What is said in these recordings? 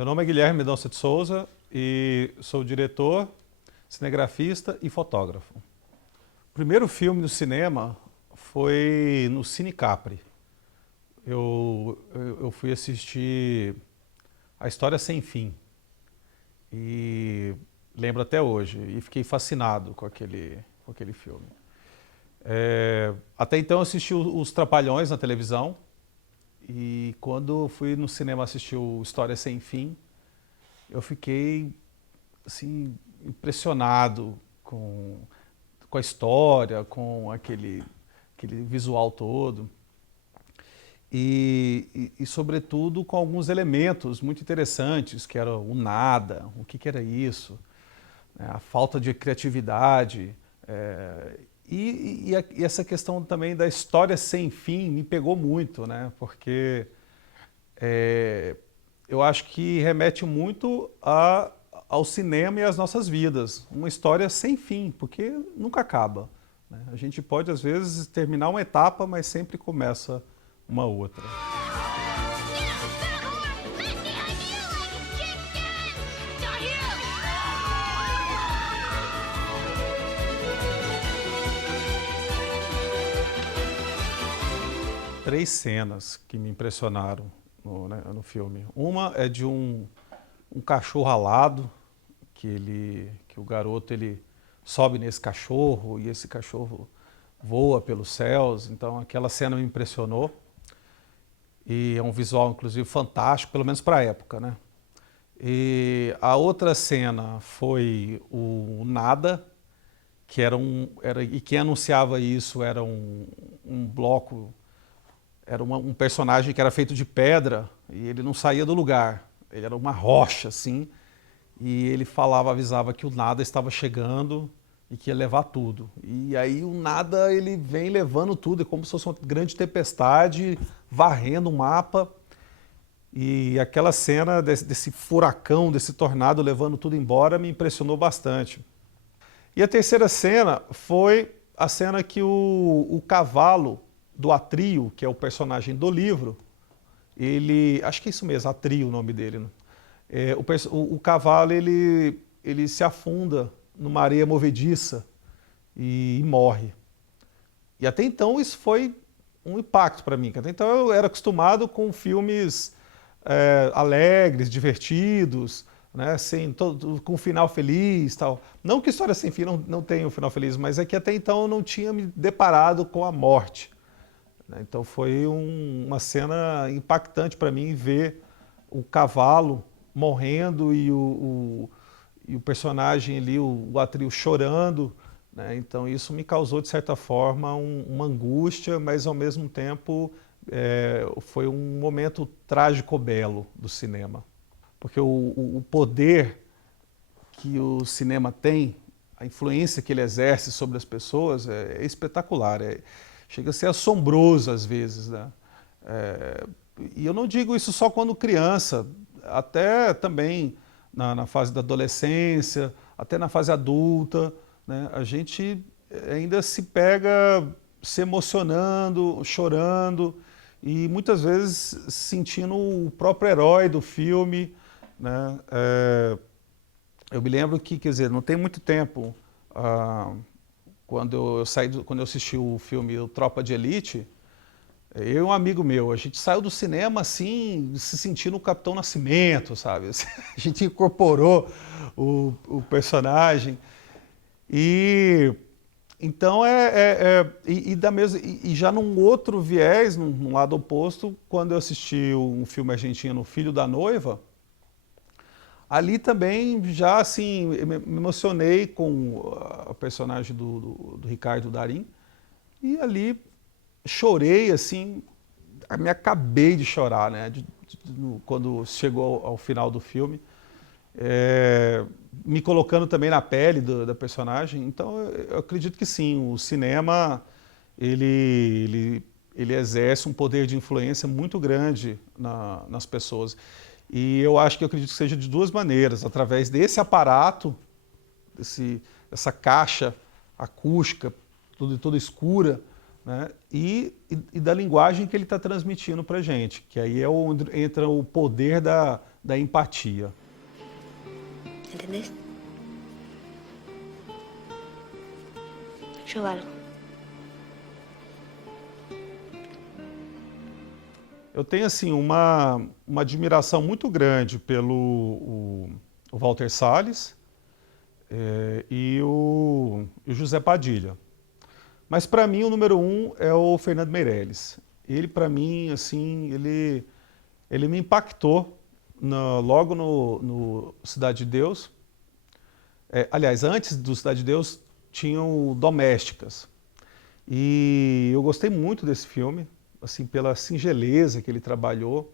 Meu nome é Guilherme Mendonça de Souza e sou diretor, cinegrafista e fotógrafo. O primeiro filme no cinema foi no Cine Capri. Eu fui assistir A História Sem Fim e lembro até hoje e fiquei fascinado com aquele filme. Até então eu assisti os Trapalhões na televisão e quando fui no cinema assistir o História Sem Fim, eu fiquei assim, impressionado com a história, com aquele visual todo e, sobretudo, com alguns elementos muito interessantes, que era o nada, o que era isso, né, a falta de criatividade, e essa questão também da história sem fim me pegou muito, né, porque eu acho que remete muito ao cinema e às nossas vidas. Uma história sem fim, porque nunca acaba, né? A gente pode, às vezes, terminar uma etapa, mas sempre começa uma outra. 3 cenas que me impressionaram no filme. Uma é de um cachorro alado, que o garoto ele sobe nesse cachorro e esse cachorro voa pelos céus. Então aquela cena me impressionou. E é um visual, inclusive, fantástico, pelo menos para a época, né? E a outra cena foi o Nada, que e quem anunciava isso era um bloco. Era um personagem que era feito de pedra e ele não saía do lugar. Ele era uma rocha, assim, e ele avisava que o nada estava chegando e que ia levar tudo. E aí o nada, ele vem levando tudo, é como se fosse uma grande tempestade, varrendo o mapa. E aquela cena desse furacão, desse tornado levando tudo embora, me impressionou bastante. E a terceira cena foi a cena que o cavalo do Atrio, que é o personagem do livro, acho que é isso mesmo, Atrio o nome dele, né? O cavalo ele se afunda numa areia movediça e morre. E até então isso foi um impacto para mim, até então eu era acostumado com filmes alegres, divertidos, né, com um final feliz, tal. Não que História Sem Fim não tenha um final feliz, mas é que até então eu não tinha me deparado com a morte. Então foi uma cena impactante para mim ver o cavalo morrendo e o personagem ali, o Atrio, chorando, né? Então isso me causou, de certa forma, uma angústia, mas ao mesmo tempo foi um momento trágico-belo do cinema. Porque o poder que o cinema tem, a influência que ele exerce sobre as pessoas é espetacular. Chega a ser assombroso às vezes, né? E eu não digo isso só quando criança, até também na fase da adolescência, até na fase adulta, né? A gente ainda se pega se emocionando, chorando e muitas vezes sentindo o próprio herói do filme, né? Eu me lembro que, quer dizer, não tem muito tempo, quando eu assisti o filme O Tropa de Elite, eu e um amigo meu, a gente saiu do cinema assim, se sentindo o Capitão Nascimento, sabe? A gente incorporou o personagem. E então e já num outro viés, num lado oposto, quando eu assisti um filme argentino, Filho da Noiva, ali também já assim me emocionei com o personagem do Ricardo Darín e ali chorei assim, me acabei de chorar, né? Quando chegou ao final do filme, me colocando também na pele da personagem. Então eu acredito que sim, o cinema ele exerce um poder de influência muito grande nas pessoas. E eu acredito que seja de duas maneiras, através desse aparato, essa caixa acústica, toda escura, né? E da linguagem que ele está transmitindo para a gente, que aí é onde entra o poder da empatia. ¿Entendés? Yo valgo. Eu tenho assim uma admiração muito grande pelo o Walter Salles e o José Padilha. Mas para mim o número um é o Fernando Meirelles. Ele para mim assim ele me impactou logo no Cidade de Deus. Aliás, antes do Cidade de Deus tinham Domésticas. E eu gostei muito desse filme, assim, pela singeleza que ele trabalhou.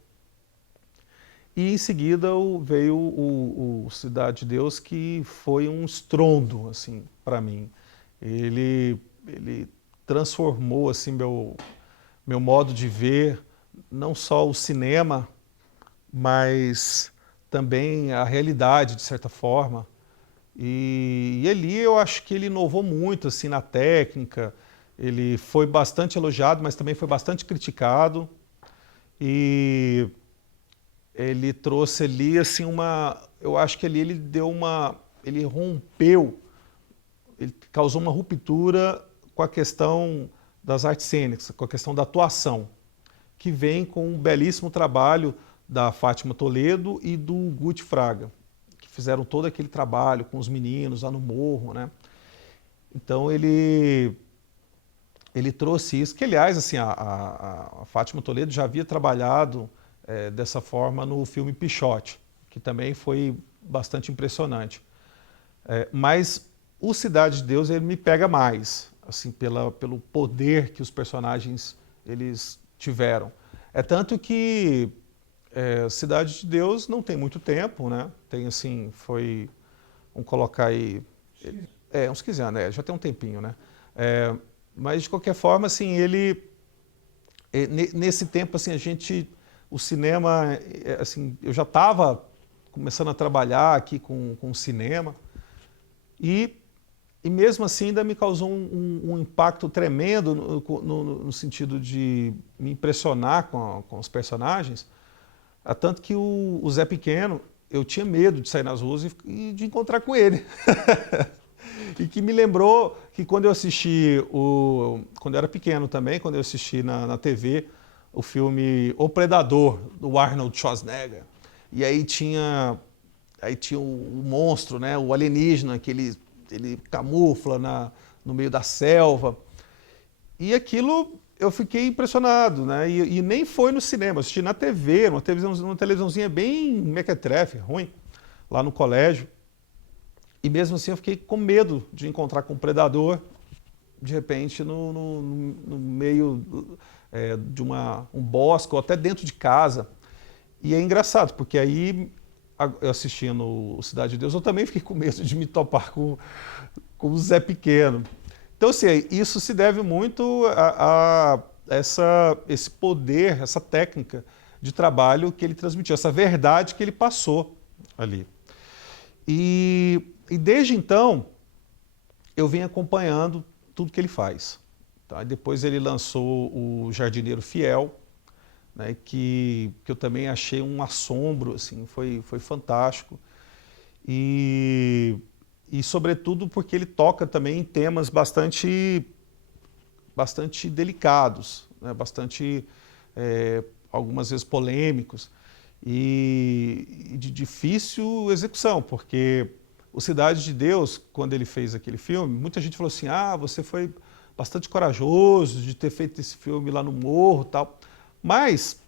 E em seguida veio o Cidade de Deus, que foi um estrondo, assim, para mim. Ele transformou, assim, meu modo de ver, não só o cinema, mas também a realidade, de certa forma. E ali eu acho que ele inovou muito, assim, na técnica. Ele foi bastante elogiado, mas também foi bastante criticado. E ele trouxe ali, assim, eu acho que ali ele deu ele rompeu, ele causou uma ruptura com a questão das artes cênicas, com a questão da atuação, que vem com um belíssimo trabalho da Fátima Toledo e do Guti Fraga, que fizeram todo aquele trabalho com os meninos lá no morro, né? Então ele trouxe isso, que aliás, assim, a Fátima Toledo já havia trabalhado dessa forma no filme Pichote, que também foi bastante impressionante. Mas o Cidade de Deus ele me pega mais, assim, pelo poder que os personagens eles tiveram. É tanto que Cidade de Deus não tem muito tempo, né? Tem assim, vamos colocar aí, uns 15 anos, já tem um tempinho, né? Mas de qualquer forma, assim, nesse tempo, assim, o cinema, assim, eu já estava começando a trabalhar aqui com cinema e mesmo assim ainda me causou um impacto tremendo no sentido de me impressionar com os personagens, tanto que o Zé Pequeno, eu tinha medo de sair nas ruas e de encontrar com ele. E que me lembrou que quando eu assisti, quando eu era pequeno também, quando eu assisti na TV o filme O Predador, do Arnold Schwarzenegger, e aí tinha o monstro, né, o alienígena, que ele camufla no meio da selva. E aquilo eu fiquei impressionado, né? E nem foi no cinema, eu assisti na TV, uma televisãozinha bem mequetrefe, ruim, lá no colégio. E mesmo assim eu fiquei com medo de encontrar com um predador, de repente, no meio de um bosque ou até dentro de casa. E é engraçado, porque aí, eu assistindo o Cidade de Deus, eu também fiquei com medo de me topar com o Zé Pequeno. Então, assim, isso se deve muito a esse poder, essa técnica de trabalho que ele transmitiu, essa verdade que ele passou ali. E desde então, eu venho acompanhando tudo que ele faz. Tá? Depois ele lançou o Jardineiro Fiel, né, que eu também achei um assombro, assim, foi fantástico. E sobretudo porque ele toca também em temas bastante delicados, né, algumas vezes polêmicos e de difícil execução, porque o Cidade de Deus, quando ele fez aquele filme, muita gente falou assim, você foi bastante corajoso de ter feito esse filme lá no morro e tal, mas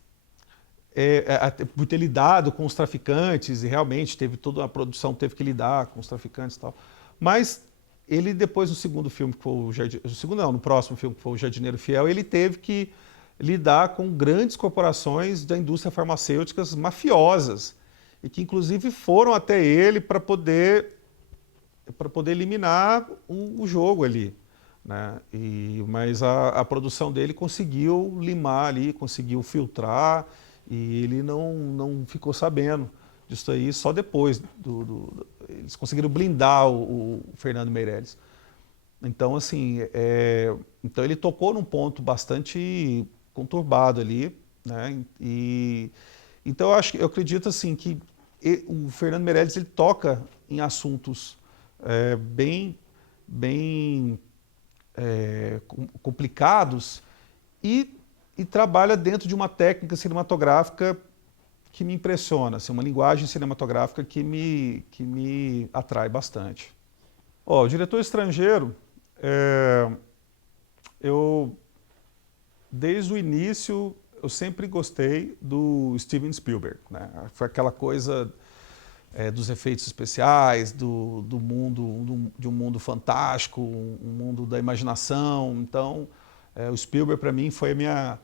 por ter lidado com os traficantes, e realmente toda a produção teve que lidar com os traficantes e tal, mas ele depois no segundo filme, que foi no próximo filme, que foi o Jardineiro Fiel, ele teve que lidar com grandes corporações da indústria farmacêutica mafiosas, e que inclusive foram até ele para poder eliminar o jogo ali, né? Mas a produção dele conseguiu limar ali, conseguiu filtrar, e ele não ficou sabendo disso aí só depois. Eles conseguiram blindar o Fernando Meirelles. Então, assim, então ele tocou num ponto bastante conturbado ali, né? Então eu acredito assim que o Fernando Meirelles ele toca em assuntos bem, bem complicados e trabalha dentro de uma técnica cinematográfica que me impressiona, assim, uma linguagem cinematográfica que me atrai bastante. Ó, o diretor estrangeiro, eu desde o início eu sempre gostei do Steven Spielberg, né? Foi aquela coisa dos efeitos especiais, do mundo, de um mundo fantástico, um mundo da imaginação. Então, o Spielberg para mim foi a minha,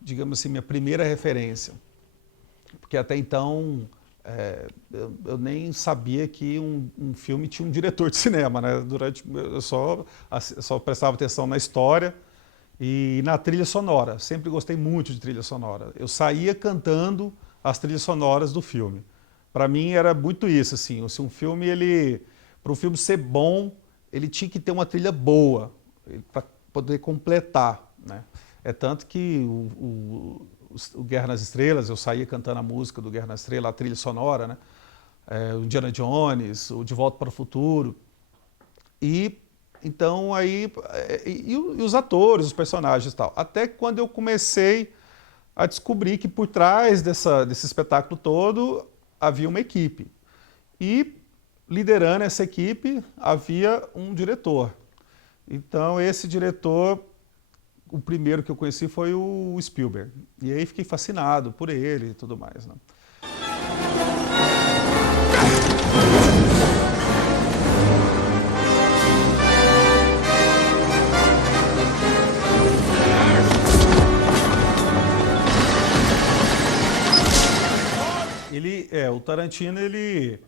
digamos assim, minha primeira referência, porque até então eu nem sabia que um filme tinha um diretor de cinema, né? Eu só prestava atenção na história e na trilha sonora. Sempre gostei muito de trilha sonora. Eu saía cantando as trilhas sonoras do filme. Para mim era muito isso, assim, se um filme para um filme ser bom, ele tinha que ter uma trilha boa para poder completar, né? É tanto que o Guerra nas Estrelas, eu saía cantando a música do Guerra nas Estrelas, a trilha sonora, né? O Indiana Jones, o De Volta para o Futuro. E então aí e os atores, os personagens e tal. Até quando eu comecei a descobrir que por trás desse espetáculo todo havia uma equipe. E liderando essa equipe havia um diretor. Então esse diretor, o primeiro que eu conheci foi o Spielberg. E aí fiquei fascinado por ele e tudo mais, né? O Tarantino, ele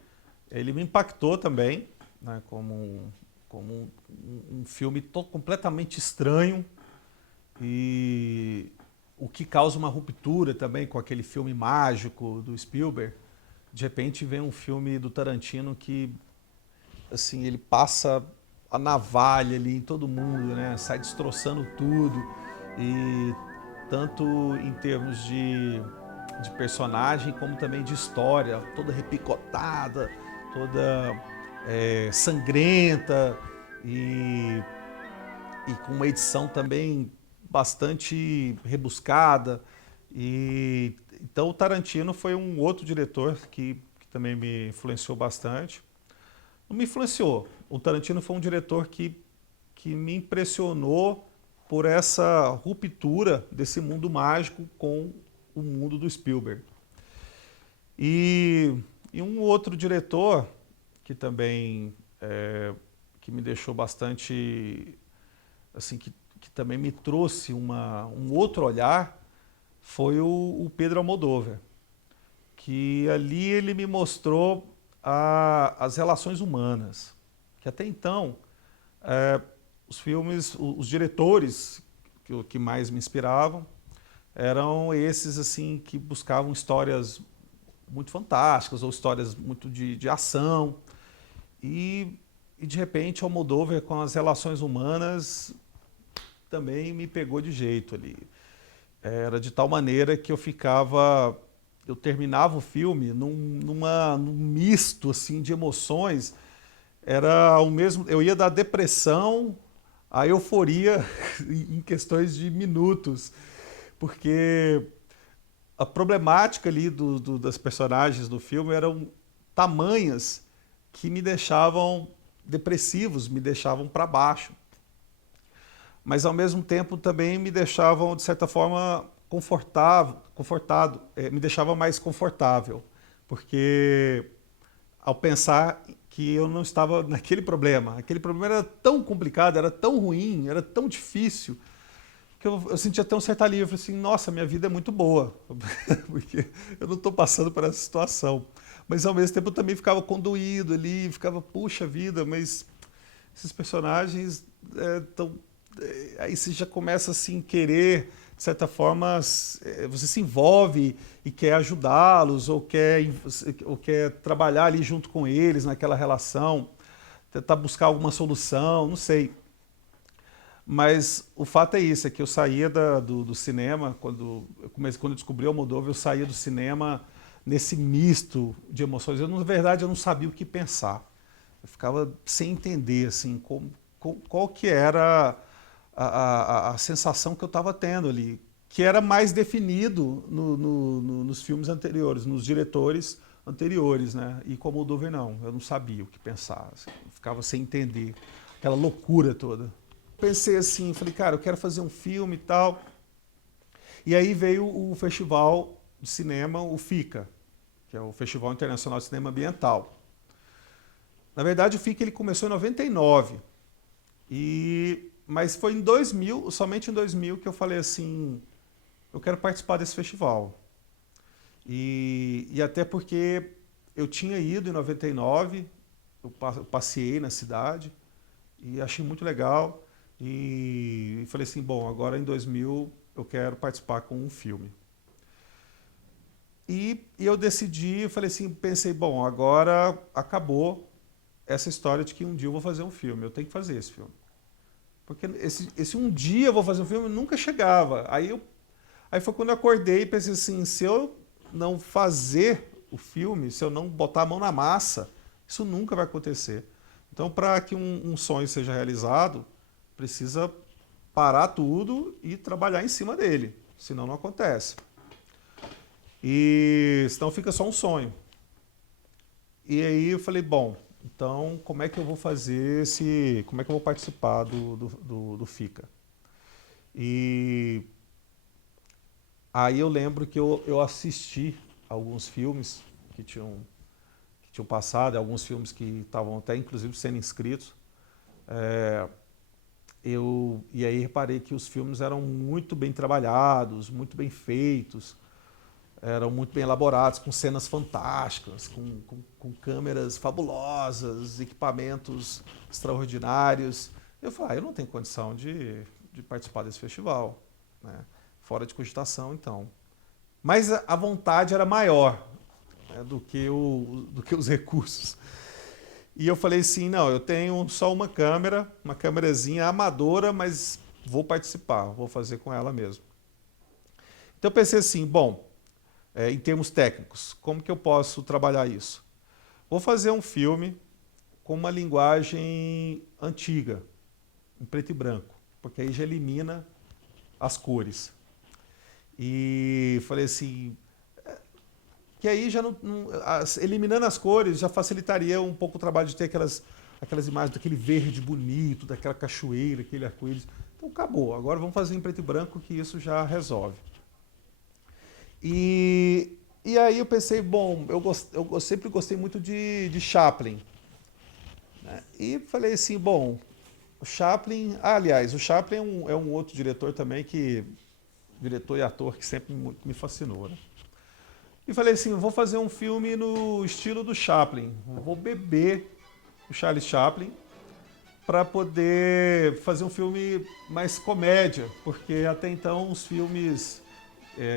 me impactou também, né, como um filme completamente estranho e o que causa uma ruptura também com aquele filme mágico do Spielberg. De repente vem um filme do Tarantino que, assim, ele passa a navalha ali em todo mundo, né, sai destroçando tudo e tanto em termos de personagem, como também de história, toda repicotada, toda sangrenta e com uma edição também bastante rebuscada. Então o Tarantino foi um outro diretor que também me influenciou bastante. Não me influenciou, o Tarantino foi um diretor que me impressionou por essa ruptura desse mundo mágico com o mundo do Spielberg. E um outro diretor que também que me deixou bastante, assim, que também me trouxe um outro olhar foi o Pedro Almodóvar, que ali ele me mostrou as relações humanas, que até então os filmes, os diretores que mais me inspiravam eram esses assim que buscavam histórias muito fantásticas ou histórias muito de ação e de repente Almodóvar com as relações humanas também me pegou de jeito ali. Era de tal maneira que eu terminava o filme num misto assim de emoções. Era o mesmo, eu ia da depressão à euforia em questões de minutos, porque a problemática ali das personagens do filme eram tamanhas que me deixavam depressivos, me deixavam para baixo. Mas ao mesmo tempo também me deixavam, de certa forma, me deixava mais confortável, porque ao pensar que eu não estava naquele problema, aquele problema era tão complicado, era tão ruim, era tão difícil, que eu sentia até um certo alívio. Eu falei assim, nossa, minha vida é muito boa, porque eu não estou passando por essa situação. Mas ao mesmo tempo eu também ficava condoído ali, ficava, puxa vida, mas esses personagens estão... aí você já começa assim, querer, de certa forma, você se envolve e quer ajudá-los, ou quer trabalhar ali junto com eles naquela relação, tentar buscar alguma solução, não sei. Mas o fato é isso, é que eu saía do cinema, quando eu descobri o Almodóvar, eu saía do cinema nesse misto de emoções. Na verdade, eu não sabia o que pensar. Eu ficava sem entender assim, qual que era a sensação que eu estava tendo ali, que era mais definido nos filmes anteriores, nos diretores anteriores, né? E com o Almodóvar não, eu não sabia o que pensar, assim, eu ficava sem entender, aquela loucura toda. Pensei assim, falei, cara, eu quero fazer um filme e tal. E aí veio o festival de cinema, o FICA, que é o Festival Internacional de Cinema Ambiental. Na verdade, o FICA ele começou em 99, mas foi em 2000, somente em 2000, que eu falei assim, eu quero participar desse festival. E até porque eu tinha ido em 99, eu passeei na cidade e achei muito legal. E falei assim, bom, agora em 2000 eu quero participar com um filme. E eu decidi, eu falei assim, pensei, bom, agora acabou essa história de que um dia eu vou fazer um filme, eu tenho que fazer esse filme. Porque esse um dia eu vou fazer um filme nunca chegava. Aí foi quando eu acordei e pensei assim, se eu não fazer o filme, se eu não botar a mão na massa, isso nunca vai acontecer. Então, para que um sonho seja realizado, precisa parar tudo e trabalhar em cima dele, senão não acontece. E senão fica só um sonho. E aí eu falei, bom, então como é que eu vou fazer como é que eu vou participar do FICA? E aí eu lembro que eu assisti alguns filmes que tinham passado, alguns filmes que estavam até inclusive sendo inscritos. E aí reparei que os filmes eram muito bem trabalhados, muito bem feitos, eram muito bem elaborados, com cenas fantásticas, com câmeras fabulosas, equipamentos extraordinários. Eu falei, eu não tenho condição de participar desse festival, né? Fora de cogitação, então. Mas a vontade era maior, né, do que os recursos. E eu falei assim, não, eu tenho só uma câmerazinha amadora, mas vou participar, vou fazer com ela mesmo. Então eu pensei assim, bom, em termos técnicos, como que eu posso trabalhar isso? Vou fazer um filme com uma linguagem antiga, em preto e branco, porque aí já elimina as cores. E falei assim, que aí já eliminando as cores já facilitaria um pouco o trabalho de ter aquelas imagens daquele verde bonito, daquela cachoeira, aquele arco-íris. Então acabou, agora vamos fazer em preto e branco que isso já resolve. E aí eu pensei, bom, eu sempre gostei muito de Chaplin, né? E falei assim, bom, o Chaplin... aliás, o Chaplin é um outro diretor também diretor e ator que sempre me fascinou, né? E falei assim, vou fazer um filme no estilo do Chaplin, vou beber o Charlie Chaplin para poder fazer um filme mais comédia, porque até então os filmes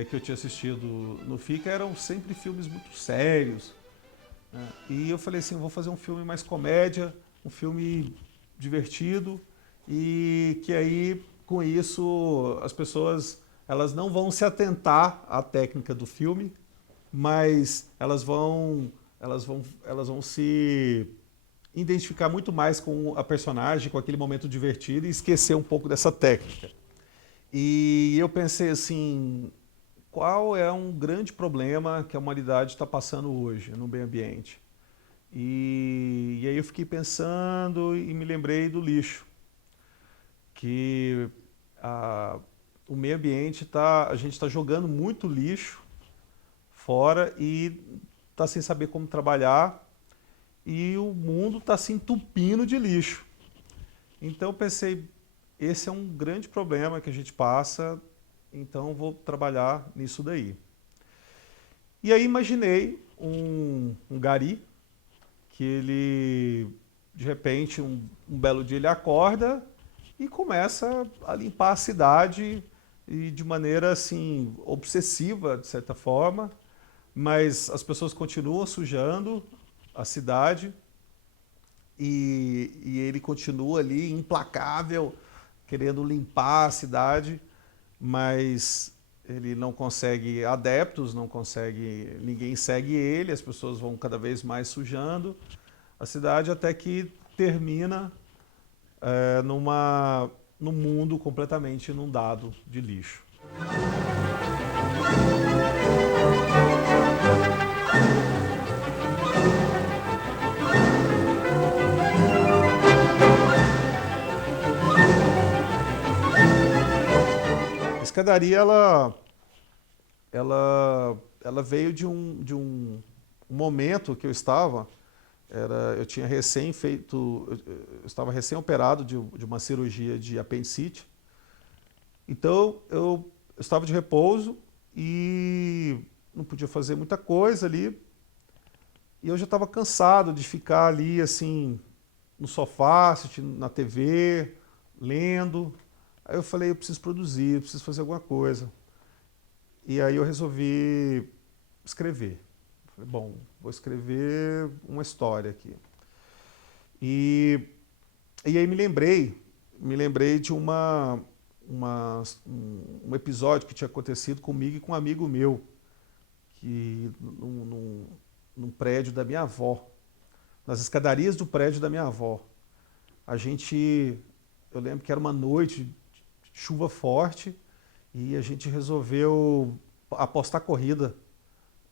que eu tinha assistido no FICA eram sempre filmes muito sérios, né? E eu falei assim, vou fazer um filme mais comédia, um filme divertido e que aí com isso as pessoas elas não vão se atentar à técnica do filme, mas elas vão se identificar muito mais com a personagem, com aquele momento divertido e esquecer um pouco dessa técnica. E eu pensei assim, qual é um grande problema que a humanidade está passando hoje no meio ambiente? E aí eu fiquei pensando e me lembrei do lixo, que o meio ambiente a gente está jogando muito lixo fora e está sem saber como trabalhar e o mundo está se entupindo de lixo. Então eu pensei, esse é um grande problema que a gente passa, então vou trabalhar nisso daí. E aí imaginei um gari que ele, de repente, um belo dia ele acorda e começa a limpar a cidade e de maneira assim obsessiva, de certa forma, mas as pessoas continuam sujando a cidade e ele continua ali implacável, querendo limpar a cidade, mas ele não consegue adeptos, não consegue, ninguém segue ele, as pessoas vão cada vez mais sujando a cidade até que termina num mundo completamente inundado de lixo. A escadaria, ela veio de um momento que eu estava, eu tinha eu estava recém-operado de uma cirurgia de apendicite. Então eu estava de repouso e não podia fazer muita coisa ali. E eu já estava cansado de ficar ali assim no sofá, assistindo na TV, lendo. Aí eu falei, eu preciso produzir, eu preciso fazer alguma coisa. E aí eu resolvi escrever. Falei, bom, vou escrever uma história aqui. E aí me lembrei de um episódio que tinha acontecido comigo e com um amigo meu, que num prédio da minha avó, nas escadarias do prédio da minha avó. Eu lembro que era uma noite de chuva forte e a gente resolveu apostar corrida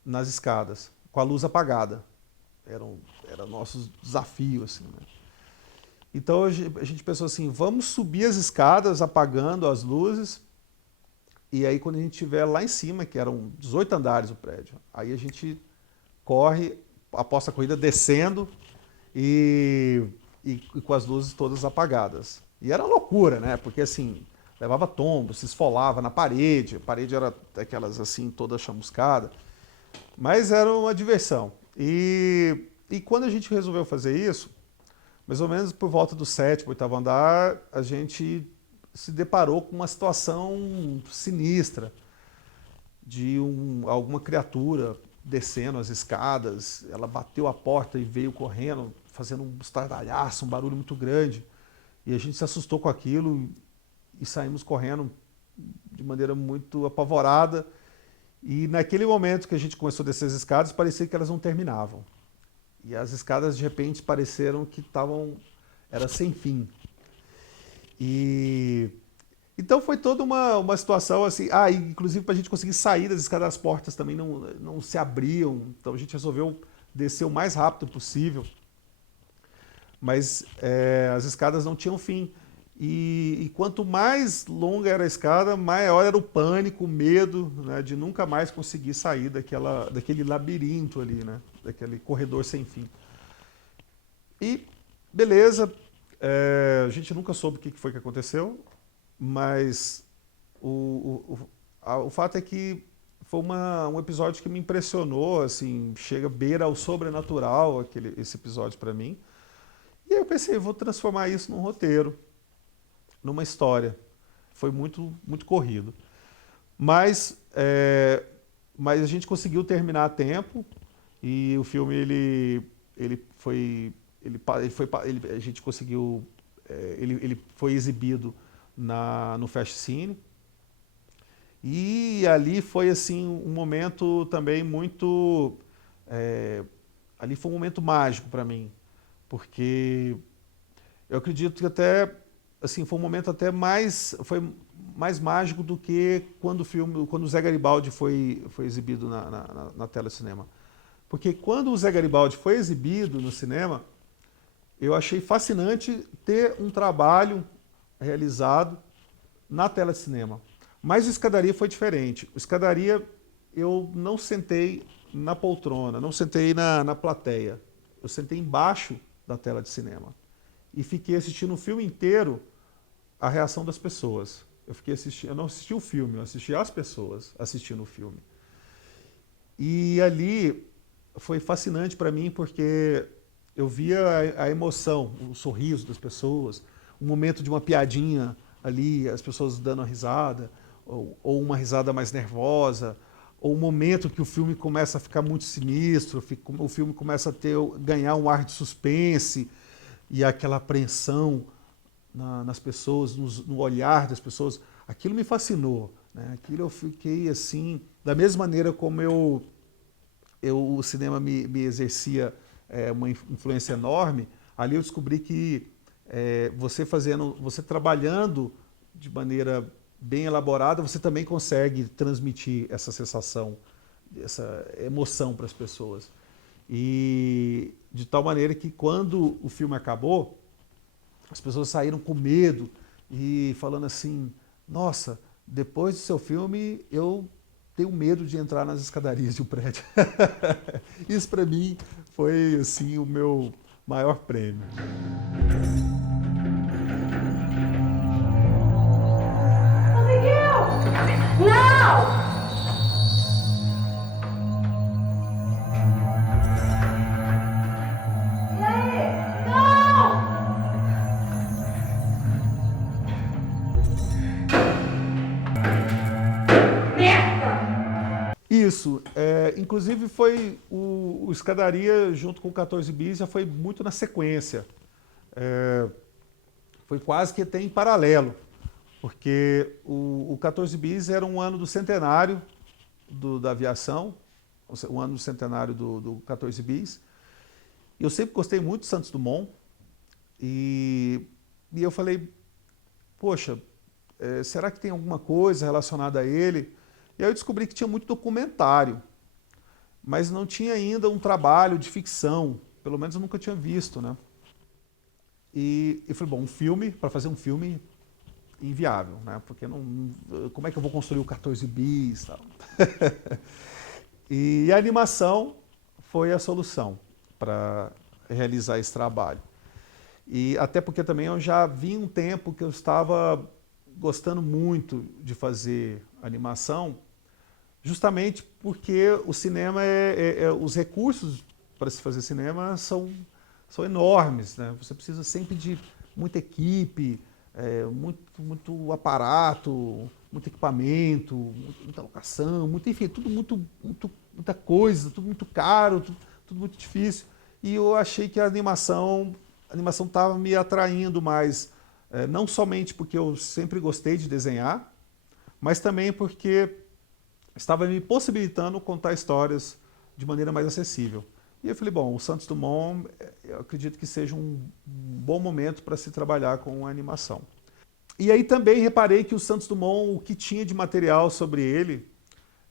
nas escadas, com a luz apagada. Era nosso desafio, assim, né? Então a gente pensou assim, vamos subir as escadas apagando as luzes, e aí quando a gente estiver lá em cima, que eram 18 andares o prédio, aí a gente corre, aposta a corrida descendo e com as luzes todas apagadas. E era loucura, né? Porque assim, levava tombo, se esfolava na parede, a parede era aquelas assim, toda chamuscada. Mas era uma diversão. E quando a gente resolveu fazer isso, mais ou menos por volta do 7º, 8º andar, a gente se deparou com uma situação sinistra de alguma criatura descendo as escadas. Ela bateu a porta e veio correndo, fazendo um estardalhaço, um barulho muito grande. E a gente se assustou com aquilo e saímos correndo de maneira muito apavorada. E naquele momento que a gente começou a descer as escadas, parecia que elas não terminavam. E as escadas, de repente, pareceram que era sem fim. Então foi toda uma situação assim. Inclusive para a gente conseguir sair das escadas, as portas também não se abriam. Então a gente resolveu descer o mais rápido possível. Mas as escadas não tinham fim. E quanto mais longa era a escada, maior era o pânico, o medo, né, de nunca mais conseguir sair daquele labirinto ali, né, daquele corredor sem fim. E beleza, a gente nunca soube o que foi que aconteceu, mas o fato é que foi um episódio que me impressionou, assim, beira ao sobrenatural esse episódio para mim. E aí eu pensei, vou transformar isso num roteiro, numa história. Foi muito, muito corrido. Mas a gente conseguiu terminar a tempo e o filme a gente conseguiu, ele foi exibido no Fast Cine. E ali foi assim um momento também muito, ali foi um momento mágico para mim, porque eu acredito que até assim, foi um momento até mais mágico do que quando o Zé Garibaldi foi exibido na tela de cinema. Porque quando o Zé Garibaldi foi exibido no cinema, eu achei fascinante ter um trabalho realizado na tela de cinema. Mas o Escadaria foi diferente. O Escadaria, eu não sentei na poltrona, não sentei na plateia. Eu sentei embaixo da tela de cinema. E fiquei assistindo o filme inteiro a reação das pessoas. Eu não assisti o filme, eu assisti as pessoas assistindo o filme. E ali foi fascinante para mim porque eu via a emoção, o sorriso das pessoas, o momento de uma piadinha ali, as pessoas dando uma risada, ou uma risada mais nervosa, ou o momento que o filme começa a ficar muito sinistro, o filme começa a ganhar um ar de suspense e aquela apreensão nas pessoas, no olhar das pessoas, aquilo me fascinou, né? Aquilo eu fiquei assim, da mesma maneira como o cinema me exercia uma influência enorme, ali eu descobri que você trabalhando de maneira bem elaborada, você também consegue transmitir essa sensação, essa emoção para as pessoas. E de tal maneira que quando o filme acabou, as pessoas saíram com medo e falando assim, nossa, depois do seu filme eu tenho medo de entrar nas escadarias de um prédio. Isso para mim foi assim o meu maior prêmio. Não! E aí? Não! Isso, inclusive foi o Escadaria junto com o 14 Bis já foi muito na sequência. Foi quase que até em paralelo, porque o 14 Bis era um ano do centenário da aviação, um ano do centenário do 14 Bis. E eu sempre gostei muito de Santos Dumont e eu falei, poxa, será que tem alguma coisa relacionada a ele? E aí eu descobri que tinha muito documentário, mas não tinha ainda um trabalho de ficção, pelo menos eu nunca tinha visto, né? E eu falei, bom, para fazer um filme inviável, né? Porque como é que eu vou construir o 14 bis e tal? E a animação foi a solução para realizar esse trabalho. E até porque também eu já vi um tempo que eu estava gostando muito de fazer animação, justamente porque o cinema os recursos para se fazer cinema são enormes, né? Você precisa sempre de muita equipe, muito aparato, muito equipamento, muita locação, enfim, tudo muita coisa, tudo muito caro, tudo muito difícil. E eu achei que a animação estava me atraindo mais, não somente porque eu sempre gostei de desenhar, mas também porque estava me possibilitando contar histórias de maneira mais acessível. E eu falei, bom, o Santos Dumont, eu acredito que seja um bom momento para se trabalhar com a animação. E aí também reparei que o Santos Dumont, o que tinha de material sobre ele,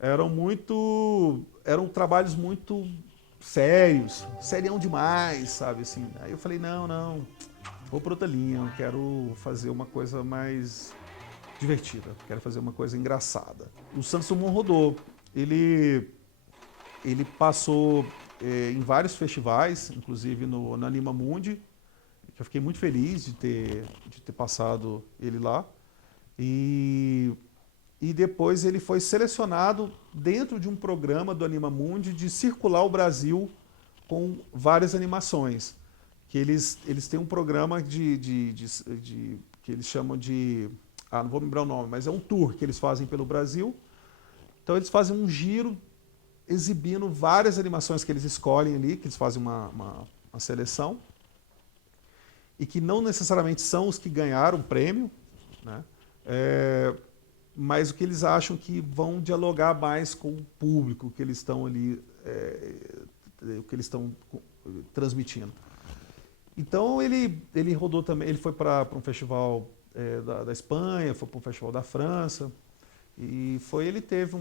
eram trabalhos muito sérios, serião demais, sabe assim. Aí eu falei, não, vou para outra linha, eu quero fazer uma coisa mais divertida, quero fazer uma coisa engraçada. O Santos Dumont rodou, ele passou em vários festivais, inclusive no Anima Mundi, que eu fiquei muito feliz de ter passado ele lá. E depois ele foi selecionado dentro de um programa do Anima Mundi de circular o Brasil com várias animações. Que eles têm um programa que eles chamam de... não vou lembrar o nome, mas é um tour que eles fazem pelo Brasil. Então eles fazem um giro exibindo várias animações que eles escolhem ali, que eles fazem uma seleção, e que não necessariamente são os que ganharam o prêmio, né? Mas o que eles acham que vão dialogar mais com o público que eles estão ali, o que eles estão transmitindo. Então ele rodou também, ele foi para um festival da Espanha, foi para um festival da França, e ele teve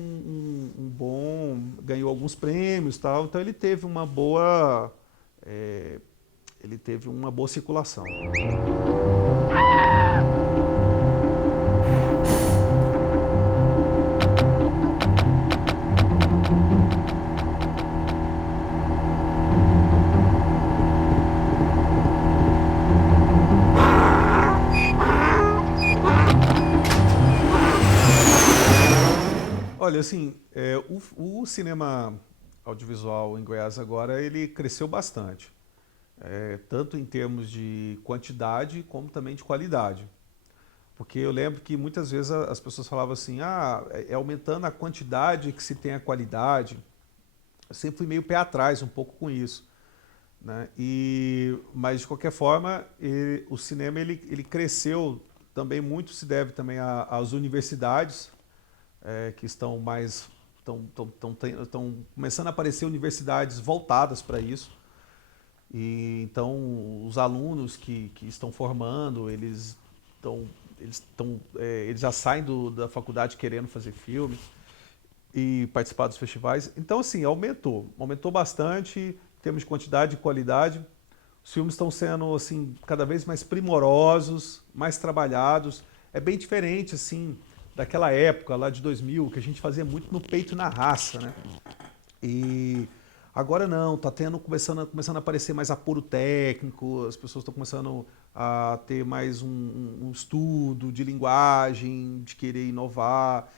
ganhou alguns prêmios e tal, então ele teve uma boa circulação. Olha, assim, o cinema audiovisual em Goiás agora, ele cresceu bastante. Tanto em termos de quantidade, como também de qualidade. Porque eu lembro que muitas vezes as pessoas falavam assim, é aumentando a quantidade que se tem a qualidade. Eu sempre fui meio pé atrás um pouco com isso. né? Mas de qualquer forma, o cinema ele cresceu também, muito se deve também às universidades, que estão começando a aparecer universidades voltadas para isso. E então os alunos que estão formando, eles já saem da faculdade querendo fazer filme e participar dos festivais. Então, assim, aumentou bastante em termos de quantidade e qualidade. Os filmes estão sendo, assim, cada vez mais primorosos, mais trabalhados. É bem diferente, assim, daquela época lá de 2000, que a gente fazia muito no peito e na raça, né? E agora não, tá começando a aparecer mais apuro técnico, as pessoas estão começando a ter mais um estudo de linguagem, de querer inovar,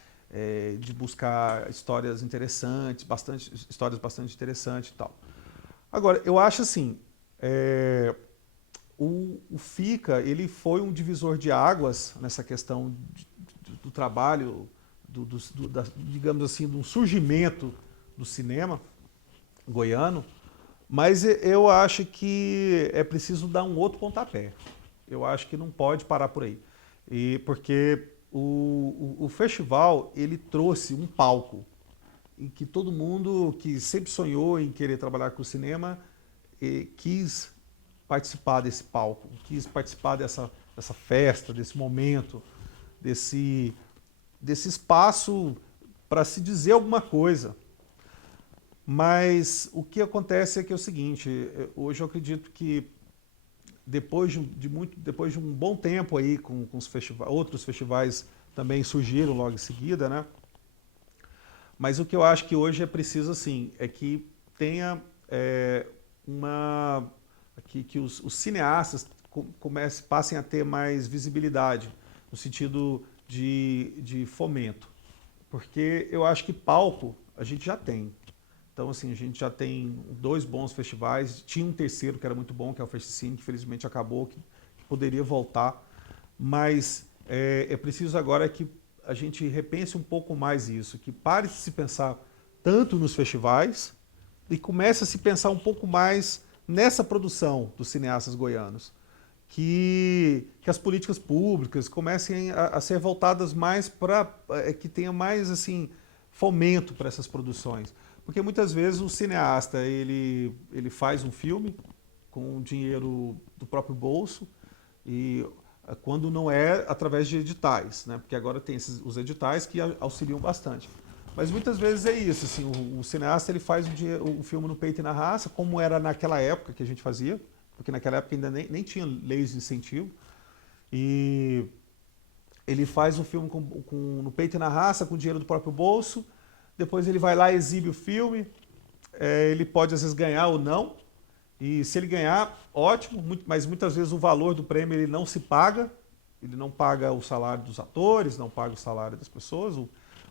de buscar histórias interessantes, histórias bastante interessantes e tal. Agora, eu acho assim, o FICA, ele foi um divisor de águas nessa questão do trabalho, digamos assim, do surgimento do cinema goiano, mas eu acho que é preciso dar um outro pontapé. Eu acho que não pode parar por aí. Porque o festival, ele trouxe um palco em que todo mundo que sempre sonhou em querer trabalhar com o cinema quis participar desse palco, quis participar dessa festa, desse momento, desse espaço para se dizer alguma coisa. Mas o que acontece é que é o seguinte, hoje eu acredito que depois de um bom tempo aí com os outros festivais também surgiram logo em seguida, né? Mas o que eu acho que hoje é preciso, assim, é que tenha que os cineastas passem a ter mais visibilidade, no sentido de fomento. Porque eu acho que palco a gente já tem. Então, assim, a gente já tem 2 bons festivais, tinha um terceiro que era muito bom, que é o Festicine, que felizmente acabou, que poderia voltar. Mas é preciso agora que a gente repense um pouco mais isso, que pare de se pensar tanto nos festivais e comece a se pensar um pouco mais nessa produção dos cineastas goianos. Que as políticas públicas comecem a ser voltadas mais para que tenha mais assim fomento para essas produções. Porque muitas vezes o cineasta ele faz um filme com dinheiro do próprio bolso e quando não é através de editais, né? Porque agora tem os editais que auxiliam bastante. Mas muitas vezes é isso, assim, o cineasta ele faz o filme no peito e na raça, como era naquela época que a gente fazia, porque naquela época ainda nem tinha leis de incentivo, e ele faz o filme no peito e na raça, com dinheiro do próprio bolso, depois ele vai lá e exibe o filme, ele pode às vezes ganhar ou não, e se ele ganhar, ótimo, mas muitas vezes o valor do prêmio ele não se paga, ele não paga o salário dos atores, não paga o salário das pessoas,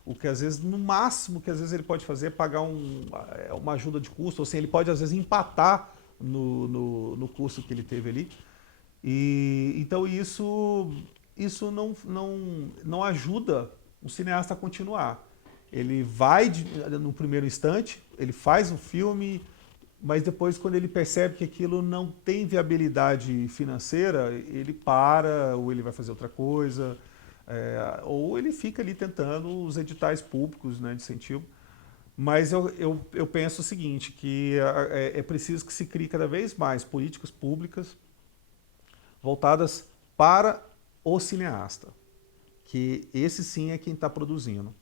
o que às vezes, no máximo que às vezes ele pode fazer é pagar uma ajuda de custo, ou seja, ele pode às vezes empatar no custo que ele teve ali. E então isso não ajuda o cineasta a continuar. Ele vai no primeiro instante, ele faz um filme, mas depois quando ele percebe que aquilo não tem viabilidade financeira, ele para, ou ele vai fazer outra coisa, ou ele fica ali tentando os editais públicos, né, de incentivo. Mas eu penso o seguinte, que é preciso que se crie cada vez mais políticas públicas voltadas para o cineasta, que esse sim é quem está produzindo,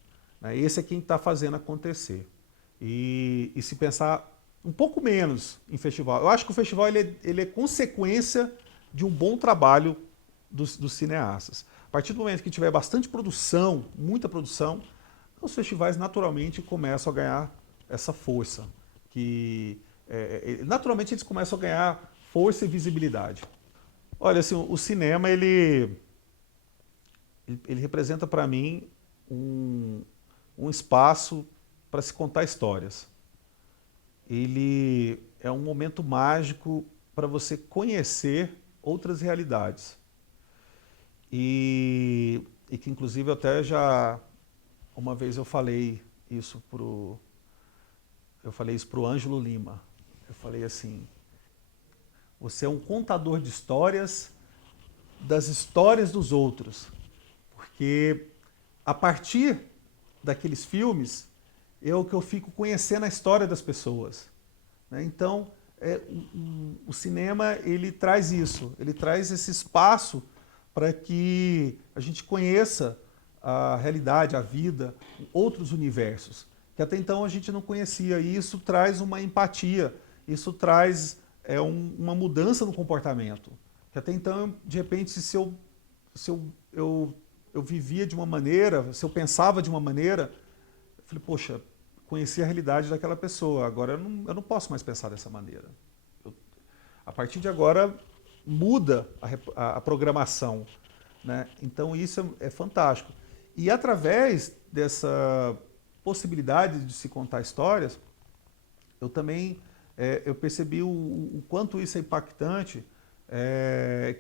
né? Esse é quem está fazendo acontecer. E se pensar um pouco menos em festival. Eu acho que o festival ele é consequência de um bom trabalho dos cineastas. A partir do momento que tiver bastante produção, muita produção, os festivais naturalmente começam a ganhar essa força. Naturalmente eles começam a ganhar força e visibilidade. Olha, assim, o cinema ele representa para mim um espaço para se contar histórias. Ele é um momento mágico para você conhecer outras realidades. E que inclusive até já uma vez eu falei isso pro Ângelo Lima. Eu falei assim, Você é um contador de histórias, das histórias dos outros. Porque a partir daqueles filmes, é o que eu fico conhecendo a história das pessoas. Né? Então, o cinema, ele traz isso, ele traz esse espaço para que a gente conheça a realidade, a vida, outros universos, que até então a gente não conhecia, e isso traz uma empatia, isso traz uma mudança no comportamento, que até então, de repente, se eu vivia de uma maneira, se eu pensava de uma maneira, eu falei, poxa, conheci a realidade daquela pessoa, agora eu não posso mais pensar dessa maneira. A partir de agora, muda a programação. Né? Então, isso é fantástico. E através dessa possibilidade de se contar histórias, eu também eu percebi o quanto isso é impactante,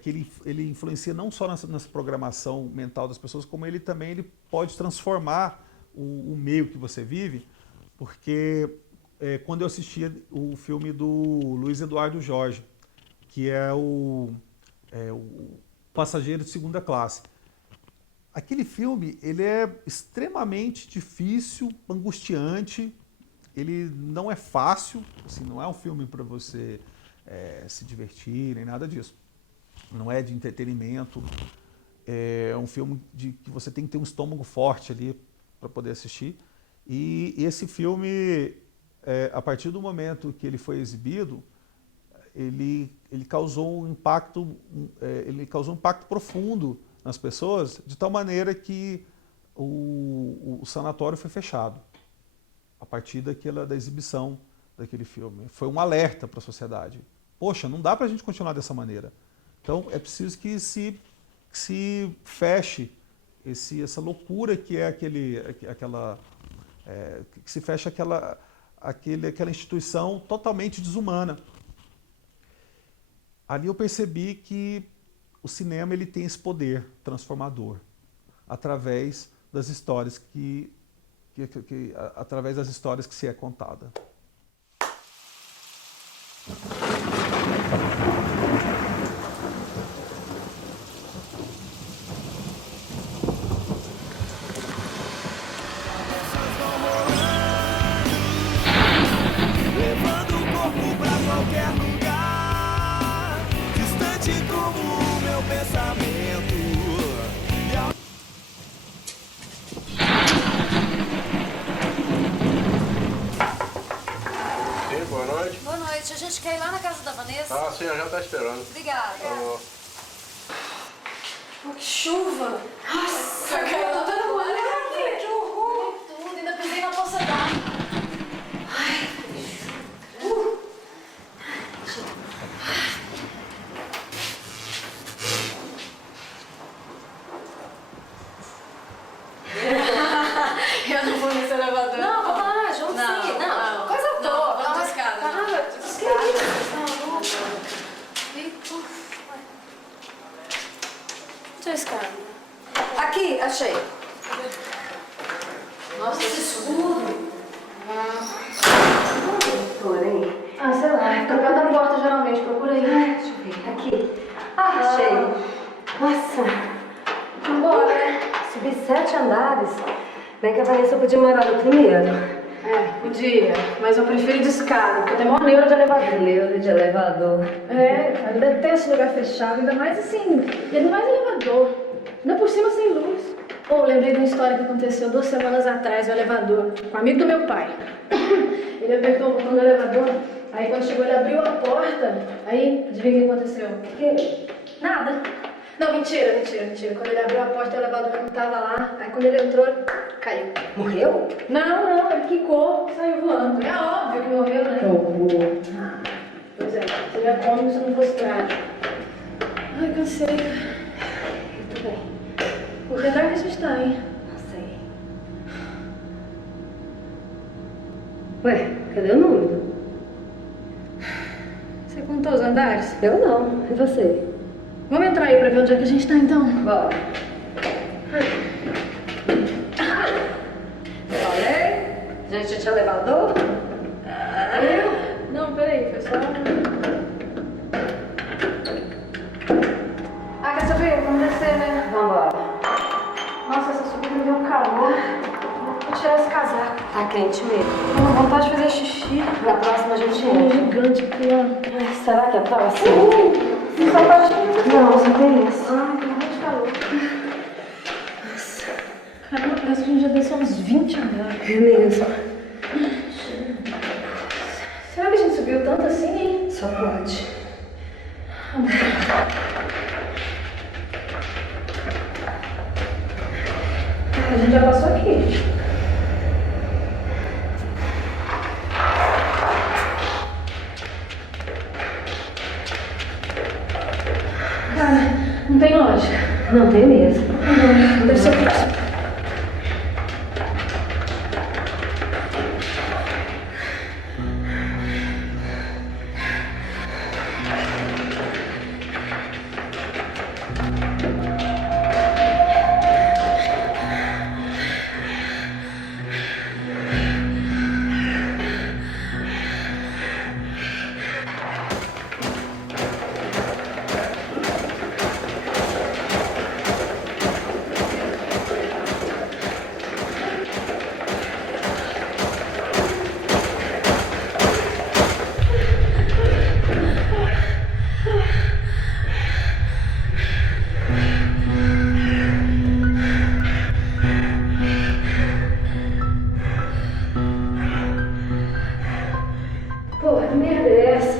que ele influencia não só nessa programação mental das pessoas, como ele pode transformar o meio que você vive, porque quando eu assistia o filme do Luiz Eduardo Jorge, que é o Passageiro de Segunda Classe. Aquele filme, ele é extremamente difícil, angustiante, ele não é fácil, assim, não é um filme para você se divertir, nem nada disso. Não é de entretenimento, é um filme que você tem que ter um estômago forte ali para poder assistir. E esse filme, a partir do momento que ele foi exibido, ele causou um impacto profundo nas pessoas, de tal maneira que o sanatório foi fechado a partir da exibição daquele filme. Foi um alerta para a sociedade. Poxa, não dá para a gente continuar dessa maneira. Então é preciso que se feche essa loucura que é que se feche aquela instituição totalmente desumana. Ali eu percebi que o cinema ele tem esse poder transformador através das histórias através das histórias que se é contada. Levando o corpo pra qualquer lugar, distante como o meu pensamento. Sim, boa noite. Boa noite. A gente quer ir lá na casa da Vanessa. Ah, sim, já está esperando. Obrigada. Alô. Oh, que chuva. Nossa, caiu toda molhada. Que horror. Tudo. Ainda pisei na poça d'água. Ai. Eu não vou nesse elevador. Não, papai, vamos sim. Não, coisa boa. Vamos de escada. Caramba, de escada. Onde é a escada? Aqui, achei. Nossa, esse escuro. Porém. Ah, sei lá. Fica perto da porta, geralmente. Procura aí. Deixa eu ver. Aqui. Ah, achei. Nossa. Vambora, né? Subi 7 andares. Bem que a Vanessa podia morar no primeiro. Podia. Mas eu prefiro de escada, porque eu tenho maior neuro de elevador. Neuro de elevador. Cara, eu detesto lugar fechado, ainda mais assim, ainda mais elevador. Ainda por cima sem luz. Lembrei de uma história que aconteceu 2 semanas atrás no elevador, com um amigo do meu pai. Ele apertou o botão do elevador, aí quando chegou ele abriu a porta, aí adivinha o que aconteceu? Nada. Não, mentira. Quando ele abriu a porta, o elevador não tava lá, aí quando ele entrou, caiu. Morreu? Não, ele quicou, saiu voando. É óbvio que morreu, né? Horror. Pois é, seria cômico se não fosse trágico. Ai, cansei. Muito bem. Por que andar que a gente tá, hein? Não sei. Ué, cadê o número? Você contou os andares? Eu não. E você? Vamos entrar aí pra ver onde é que a gente tá, então? Bora. Falei? Gente de elevador? Eu? Não, peraí, foi só... Fê, vamos descer, né? Vambora. Nossa, essa subida me deu um calor. Vou tirar esse casaco. Tá quente mesmo. Tô com vontade de fazer xixi. Na próxima a gente Um entra. gigante aqui, ó. Ai, será que é a próxima? Um sapatinho. Não, só tem esse. Ai, tô morrendo de calor. Nossa. Caramba, parece que a gente já desceu uns 20 andares. É mesmo. Será que a gente subiu tanto assim, hein? Só pode. A gente já passou aqui. Cara, não tem lógica. Não tem mesmo. Deve ser o próximo. Pô, que merda é essa?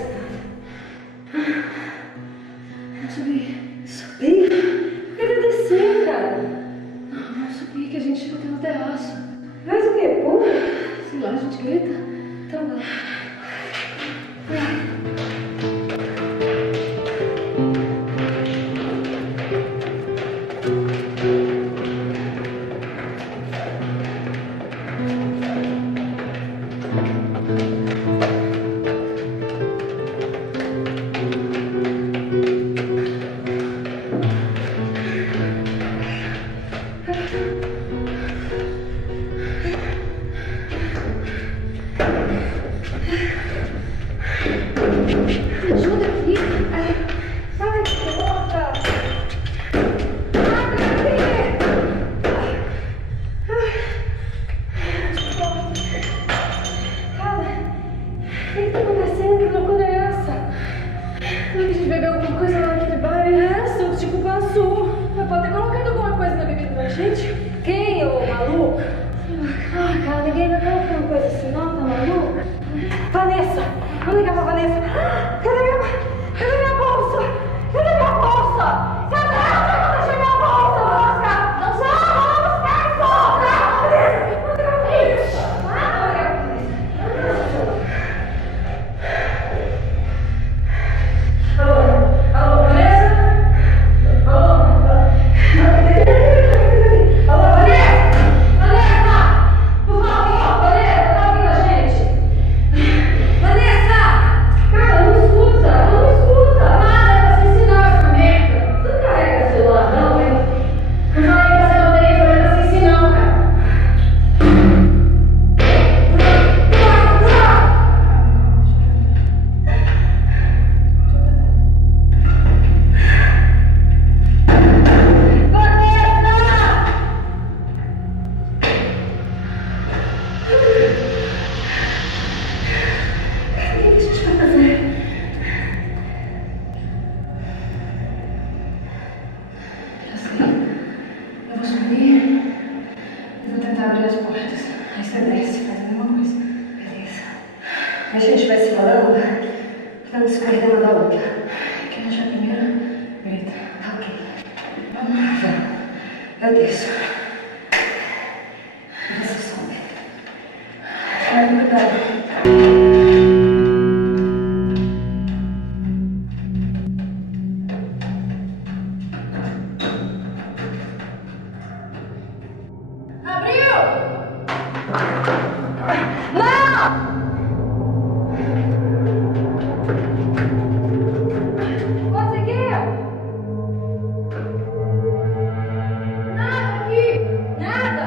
Não subi. Subir? Eu queria descer, cara. Não subi, que a gente chegou até no terraço. Faz o quê? Pula? Sei lá, a gente grita. Então vai. Me ajuda aqui. Ai, porra! Cara, o que tá acontecendo? Que loucura é essa? Será que a gente bebeu alguma coisa lá naquele bar? Essa, tipo passou. Mas pode ter colocado alguma coisa na bebida da gente? Quem, ô maluco? Ai, cara, ninguém vai colocar uma coisa assim, não, tá maluco? Vanessa! Vamos ligar pra Vanessa. Cadê minha bolsa? Cadê minha bolsa? Cadê? Eu deixei minha bolsa, Oscar! Não sei! Vamos buscar isso! Alô, Vanessa? Alô, Vanessa! Vanessa! Por favor, Vanessa, tá ouvindo a gente? Vanessa! Cara, não escuta! Não escuta! Nada, você ensinar essa merda! Você não carrega celular, não, hein? Não falei pra você não ter telefone pra se ensinar, cara! Vanessa! O que a gente vai fazer? Já sei. Eu vou subir e vou tentar abrir as portas. Aí você desce, faz a mesma coisa. Beleza. A gente vai se falando pra não se perder uma da outra. Quem achar primeiro, grita. Tá ok. Vamos lá. Eu desço. E você sobe. Vai, cuidado. Conseguiu? Nada aqui! Nada?